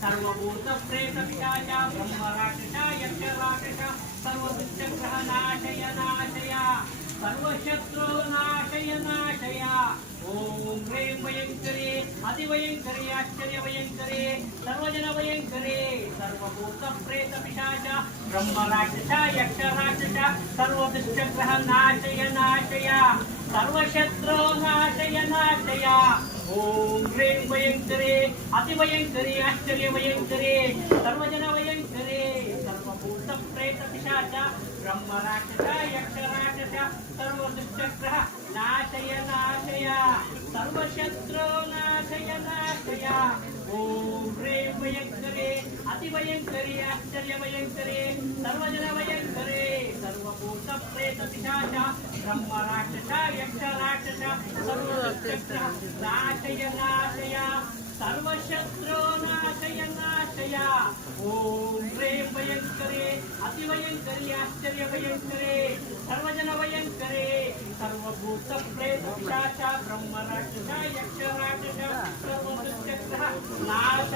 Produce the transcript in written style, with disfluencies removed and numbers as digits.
सर्वभूत प्रेत पिशाचा ब्रह्म राक्षसा यक्ष राक्षसा सर्व दुष्टग्रह नाशय नाशया सर्व शत्रु नाशय नाशया ओम ह्रीं वयंकरे अतिवयंकरे आश्चर्य वयंकरे सर्वजन वयंकरे सर्वभूत प्रेत पिशाचा ब्रह्म राक्षसा यक्ष राक्षसा सर्व दुष्टग्रह नाशय नाशया सर्व शत्रु नाशय नाशया ओम ह्रीं वयंकरे अतिवयंकरे आश्चर्य वयंकरे सर्वजन वयंकरे सर्वभूत प्रेत पिशाचा ब्रह्म राक्षसा यक्ष राक्षसा सर्व दुष्टग्रह नाशय नाशया सर्व शत्रु नाशय नाशया ओम ह्रीं वयंकरे अतिवयंकरे आश्चर्य वयंकरे सर्वजन वयंकरे सर्वभूत प्रेत पिशाचा ब्रह्म राक्षसा यक्ष राक्षसा सर्व दुष्टग्रह नाशय नाशया सर्व शत्रु नाशय नाशया ओम ह्रीं वयंकरे अतिवयंकरे आश्चर्य वयंकरे सर्वजन वयंकरे सर्वभूत प्रेत पिशाचा ब्रह्म राक्षसा यक्ष राक्षसा सर्व दुष्टग्रह नाशय